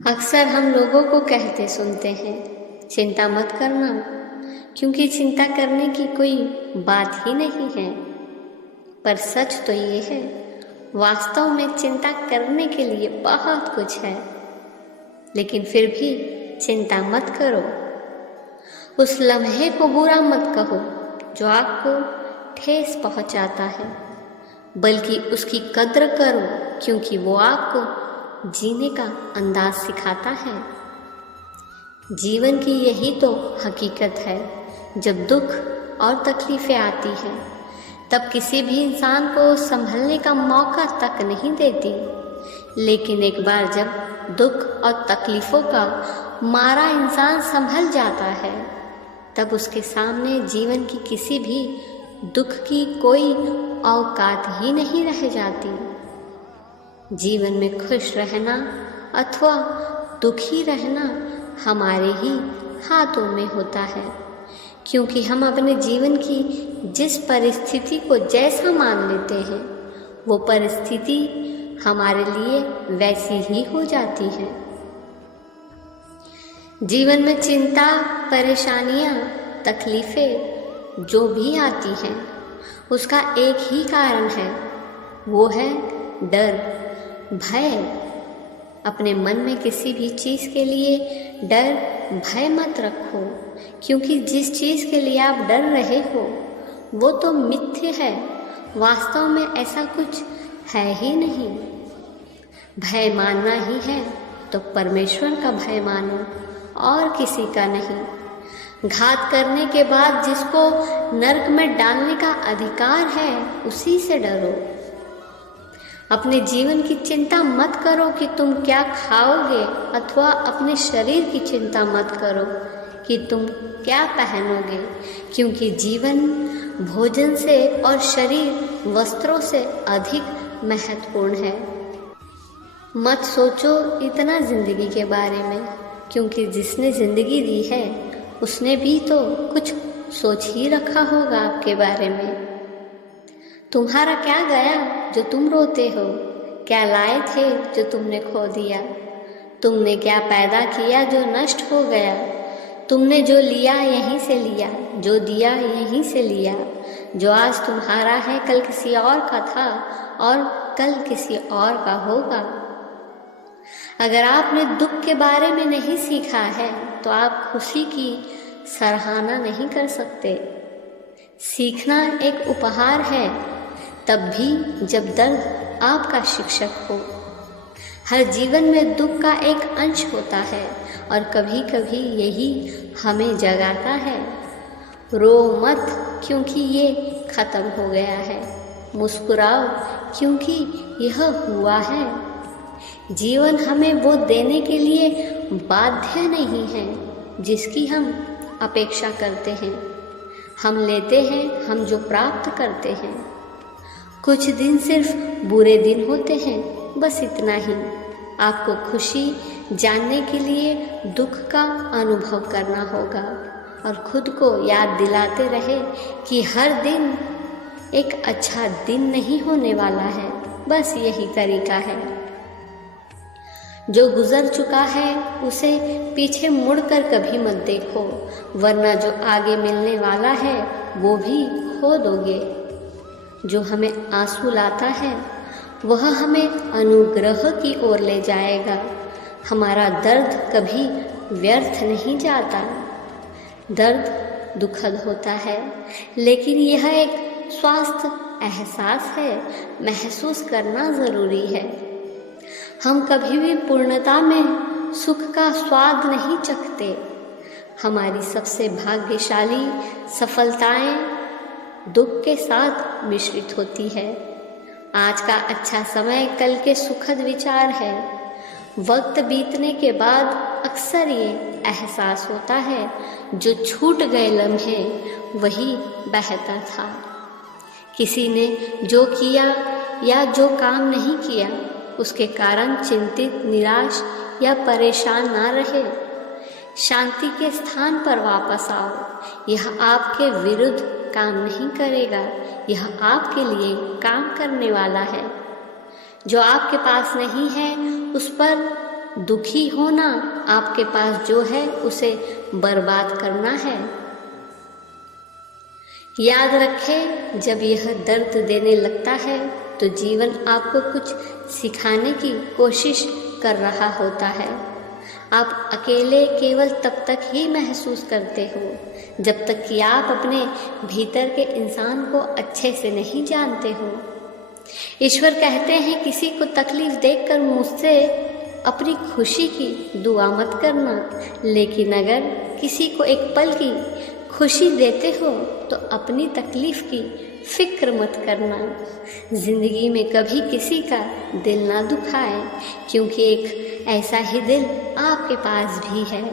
अक्सर हम लोगों को कहते सुनते हैं चिंता मत करना, क्योंकि चिंता करने की कोई बात ही नहीं है। पर सच तो ये है, वास्तव में चिंता करने के लिए बहुत कुछ है, लेकिन फिर भी चिंता मत करो। उस लम्हे को बुरा मत कहो जो आपको ठेस पहुंचाता है, बल्कि उसकी कद्र करो, क्योंकि वो आपको जीने का अंदाज सिखाता है। जीवन की यही तो हकीकत है। जब दुख और तकलीफ़ें आती हैं, तब किसी भी इंसान को संभलने का मौका तक नहीं देती। लेकिन एक बार जब दुख और तकलीफ़ों का मारा इंसान संभल जाता है, तब उसके सामने जीवन की किसी भी दुख की कोई औकात ही नहीं रह जाती। जीवन में खुश रहना अथवा दुखी रहना हमारे ही हाथों में होता है, क्योंकि हम अपने जीवन की जिस परिस्थिति को जैसा मान लेते हैं, वो परिस्थिति हमारे लिए वैसी ही हो जाती है। जीवन में चिंता, परेशानियां, तकलीफ़ें जो भी आती हैं, उसका एक ही कारण है, वो है डर, भय। अपने मन में किसी भी चीज़ के लिए डर, भय मत रखो, क्योंकि जिस चीज़ के लिए आप डर रहे हो वो तो मिथ्य है। वास्तव में ऐसा कुछ है ही नहीं। भय मानना ही है तो परमेश्वर का भय मानो और किसी का नहीं। घात करने के बाद जिसको नरक में डालने का अधिकार है, उसी से डरो। अपने जीवन की चिंता मत करो कि तुम क्या खाओगे, अथवा अपने शरीर की चिंता मत करो कि तुम क्या पहनोगे, क्योंकि जीवन भोजन से और शरीर वस्त्रों से अधिक महत्वपूर्ण है। मत सोचो इतना ज़िंदगी के बारे में, क्योंकि जिसने ज़िंदगी दी है उसने भी तो कुछ सोच ही रखा होगा आपके बारे में। तुम्हारा क्या गया जो तुम रोते हो? क्या लाए थे जो तुमने खो दिया? तुमने क्या पैदा किया जो नष्ट हो गया? तुमने जो लिया यहीं से लिया, जो दिया यहीं से लिया। जो आज तुम्हारा है कल किसी और का था और कल किसी और का होगा। अगर आपने दुख के बारे में नहीं सीखा है तो आप खुशी की सराहना नहीं कर सकते। सीखना एक उपहार है, तब भी जब दर्द आपका शिक्षक हो। हर जीवन में दुख का एक अंश होता है और कभी कभी यही हमें जगाता है। रो मत क्योंकि ये ख़त्म हो गया है, मुस्कुराओ क्योंकि यह हुआ है। जीवन हमें वो देने के लिए बाध्य नहीं है जिसकी हम अपेक्षा करते हैं। हम लेते हैं हम जो प्राप्त करते हैं। कुछ दिन सिर्फ बुरे दिन होते हैं, बस इतना ही। आपको खुशी जानने के लिए दुख का अनुभव करना होगा और खुद को याद दिलाते रहे कि हर दिन एक अच्छा दिन नहीं होने वाला है। बस यही तरीका है। जो गुजर चुका है उसे पीछे मुड़कर कभी मत देखो, वरना जो आगे मिलने वाला है वो भी खो दोगे। जो हमें आंसू लाता है वह हमें अनुग्रह की ओर ले जाएगा। हमारा दर्द कभी व्यर्थ नहीं जाता। दर्द दुखद होता है, लेकिन यह एक स्वास्थ्य एहसास है। महसूस करना ज़रूरी है। हम कभी भी पूर्णता में सुख का स्वाद नहीं चखते। हमारी सबसे भाग्यशाली सफलताएं दुख के साथ मिश्रित होती है। आज का अच्छा समय कल के सुखद विचार है। वक्त बीतने के बाद अक्सर ये एहसास होता है, जो छूट गए लम्हे वही बेहतर था। किसी ने जो किया या जो काम नहीं किया, उसके कारण चिंतित, निराश या परेशान ना रहे। शांति के स्थान पर वापस आओ। यह आपके विरुद्ध काम नहीं करेगा, यह आपके लिए काम करने वाला है। जो आपके पास नहीं है उस पर दुखी होना, आपके पास जो है उसे बर्बाद करना है। याद रखें, जब यह दर्द देने लगता है तो जीवन आपको कुछ सिखाने की कोशिश कर रहा होता है। आप अकेले केवल तब तक ही महसूस करते हो जब तक कि आप अपने भीतर के इंसान को अच्छे से नहीं जानते हो। ईश्वर कहते हैं, किसी को तकलीफ देखकर मुझसे अपनी खुशी की दुआ मत करना, लेकिन अगर किसी को एक पल की खुशी देते हो तो अपनी तकलीफ की फिक्र मत करना। जिंदगी में कभी किसी का दिल ना दुखाए, क्योंकि एक ऐसा ही दिल आपके पास भी है।